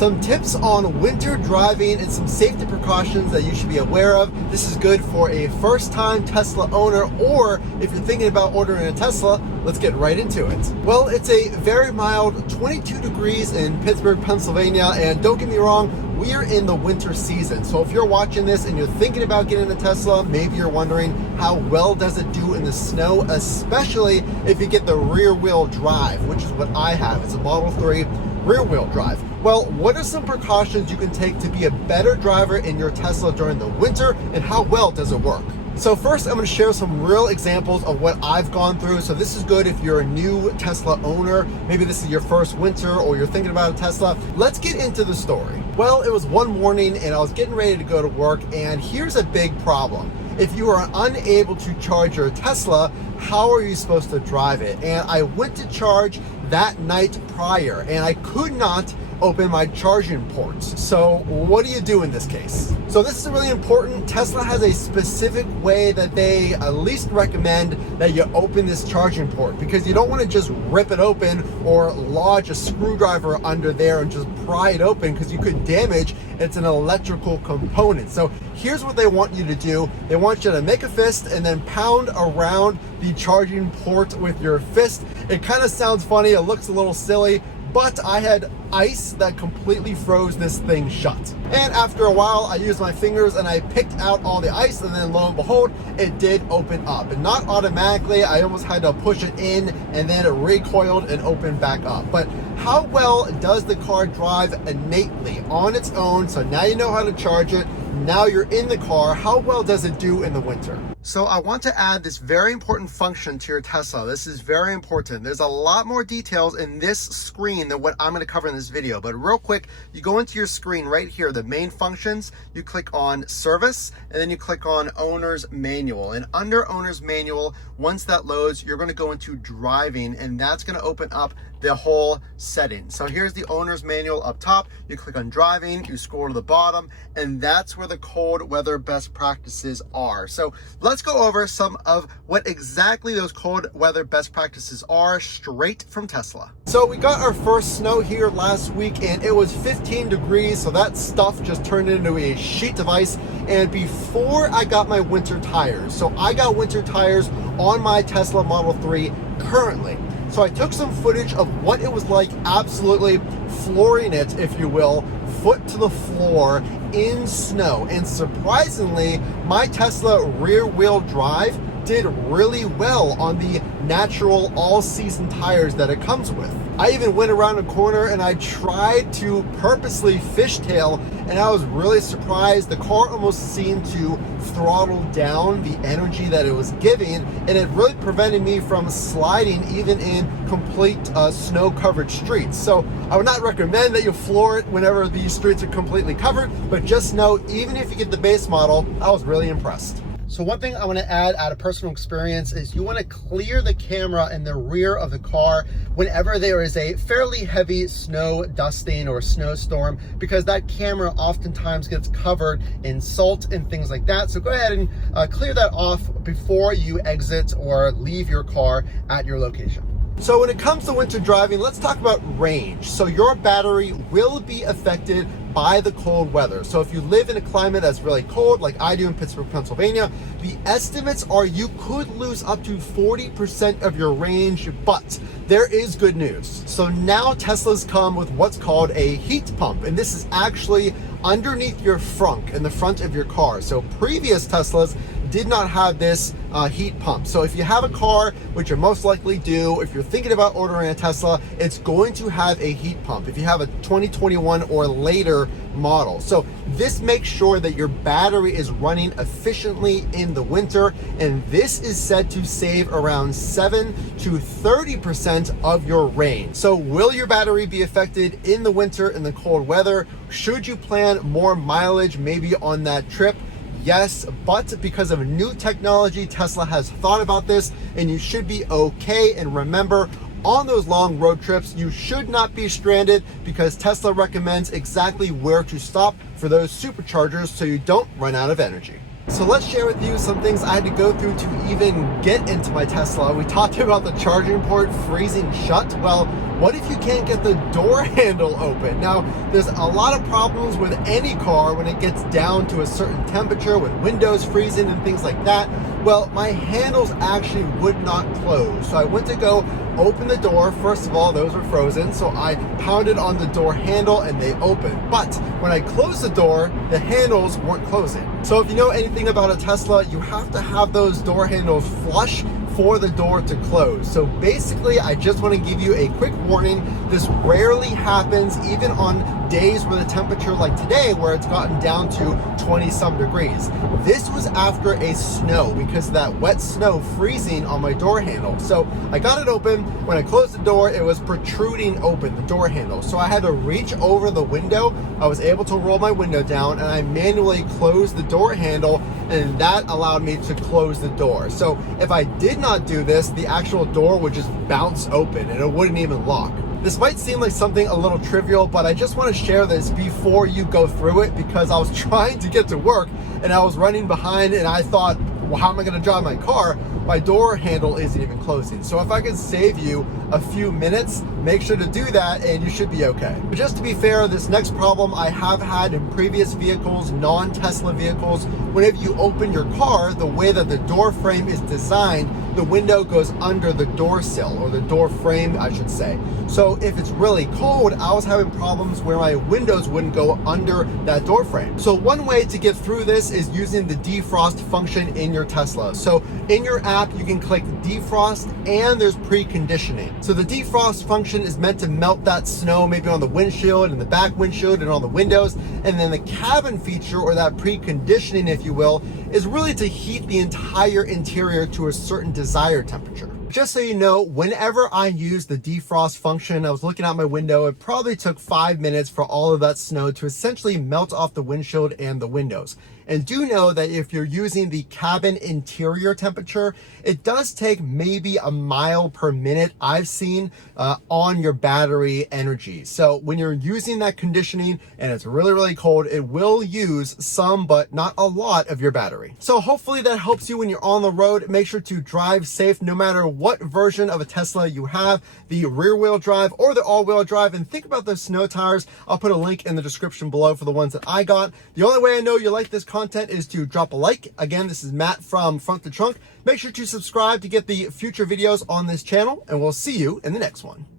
Some tips on winter driving and some safety precautions that you should be aware of. This is good for a first-time Tesla owner, or if you're thinking about ordering a Tesla, let's get right into it. Well, it's a very mild 22 degrees in Pittsburgh, Pennsylvania, and don't get me wrong, we're in the winter season. So if you're watching this and you're thinking about getting a Tesla, maybe you're wondering how well does it do in the snow, especially if you get the rear wheel drive, which is what I have. It's a Model 3 rear wheel drive. Well, what are some precautions you can take to be a better driver in your Tesla during the winter, and how well does it work? So first, I'm going to share some real examples of what I've gone through. So this is good if you're a new Tesla owner. Maybe this is your first winter or you're thinking about a Tesla. Let's get into the story. Well, it was one morning and I was getting ready to go to work, and here's a big problem. If you are unable to charge your Tesla, how are you supposed to drive it? And I went to charge that night prior and I could not open my charging ports. So what do you do in this case? So this is really important. Tesla has a specific way that they at least recommend that you open this charging port, because you don't want to just rip it open or lodge a screwdriver under there and just pry it open, because you could damage it's an electrical component. So here's what they want you to do. They want you to make a fist and then pound around the charging port with your fist. It kind of sounds funny, it looks a little silly, but I had ice that completely froze this thing shut. And after a while, I used my fingers and I picked out all the ice, and then lo and behold, it did open up. And not automatically, I almost had to push it in and then it recoiled and opened back up. But how well does the car drive innately on its own? So now you know how to charge it. Now you're in the car. How well does it do in the winter? So I want to add this very important function to your Tesla. This is very important. There's a lot more details in this screen than what I'm going to cover in this video. But real quick, you go into your screen right here, the main functions, you click on service, and then you click on owner's manual. And under owner's manual, once that loads, you're going to go into driving, and that's going to open up the whole setting. So here's the owner's manual up top. You click on driving, you scroll to the bottom, and that's where the cold weather best practices are. So let's go over some of what exactly those cold weather best practices are straight from Tesla. So we got our first snow here last week and it was 15 degrees. So that stuff just turned into a sheet of ice. And before I got my winter tires, so I got winter tires on my Tesla Model 3 currently. So I took some footage of what it was like absolutely flooring it, if you will, foot to the floor in snow. And surprisingly, my Tesla rear wheel drive did really well on the natural all-season tires that it comes with. I even went around a corner and I tried to purposely fishtail, and I was really surprised. The car almost seemed to throttle down the energy that it was giving, and it really prevented me from sliding even in complete snow-covered streets. So I would not recommend that you floor it whenever these streets are completely covered, but just know, even if you get the base model, I was really impressed. So one thing I want to add out of personal experience is you want to clear the camera in the rear of the car whenever there is a fairly heavy snow dusting or snowstorm, because that camera oftentimes gets covered in salt and things like that. So go ahead and clear that off before you exit or leave your car at your location. So when it comes to winter driving, let's talk about range. So your battery will be affected by the cold weather. So if you live in a climate that's really cold, like I do in Pittsburgh, Pennsylvania, the estimates are you could lose up to 40% of your range, but there is good news. So now Teslas come with what's called a heat pump, and this is actually underneath your frunk, in the front of your car. So previous Teslas did not have this heat pump. So if you have a car, which you most likely do, if you're thinking about ordering a Tesla, it's going to have a heat pump if you have a 2021 or later model. So this makes sure that your battery is running efficiently in the winter, and this is said to save around 7 to 30% of your range. So will your battery be affected in the winter in the cold weather? Should you plan more mileage maybe on that trip? Yes, but because of new technology, Tesla has thought about this, and you should be okay. And remember, on those long road trips, you should not be stranded, because Tesla recommends exactly where to stop for those superchargers so you don't run out of energy. So let's share with you some things I had to go through to even get into my Tesla. We talked about the charging port freezing shut. Well, what if you can't get the door handle open? Now, there's a lot of problems with any car when it gets down to a certain temperature with windows freezing and things like that. Well, my handles actually would not close. So I went to go open the door. First of all, those were frozen. So I pounded on the door handle and they opened. But when I closed the door, the handles weren't closing. So if you know anything about a Tesla, you have to have those door handles flush for the door to close. So basically, I just want to give you a quick warning. This rarely happens, even on days where the temperature like today, where it's gotten down to 20 some degrees. This was after a snow because of that wet snow freezing on my door handle. So I got it open. When I closed the door, it was protruding open, the door handle. So I had to reach over the window. I was able to roll my window down and I manually closed the door handle, and that allowed me to close the door. So if I did not do this, the actual door would just bounce open and it wouldn't even lock. This might seem like something a little trivial, but I just want to share this before you go through it, because I was trying to get to work and I was running behind and I thought, well, how am I going to drive my car? My door handle isn't even closing. So if I can save you a few minutes, make sure to do that and you should be okay. But just to be fair, this next problem I have had in previous vehicles, non-Tesla vehicles. Whenever you open your car, the way that the door frame is designed, the window goes under the door sill, or the door frame, I should say. So if it's really cold, I was having problems where my windows wouldn't go under that door frame. So one way to get through this is using the defrost function in your Tesla. So in your app, you can click defrost and there's preconditioning. So the defrost function is meant to melt that snow maybe on the windshield and the back windshield and on the windows. And then the cabin feature, or that preconditioning, if you will, is really to heat the entire interior to a certain desired temperature. Just so you know, whenever I use the defrost function, I was looking out my window, it probably took 5 minutes for all of that snow to essentially melt off the windshield and the windows. And do know that if you're using the cabin interior temperature, it does take maybe a mile per minute, I've seen, on your battery energy. So when you're using that conditioning and it's really, really cold, it will use some, but not a lot of your battery. So hopefully that helps you when you're on the road. Make sure to drive safe no matter what version of a Tesla you have, the rear wheel drive or the all wheel drive, and think about those snow tires. I'll put a link in the description below for the ones that I got. The only way I know you like this content is to drop a like. Again, this is Matt from Front to Trunk. Make sure to subscribe to get the future videos on this channel, and we'll see you in the next one.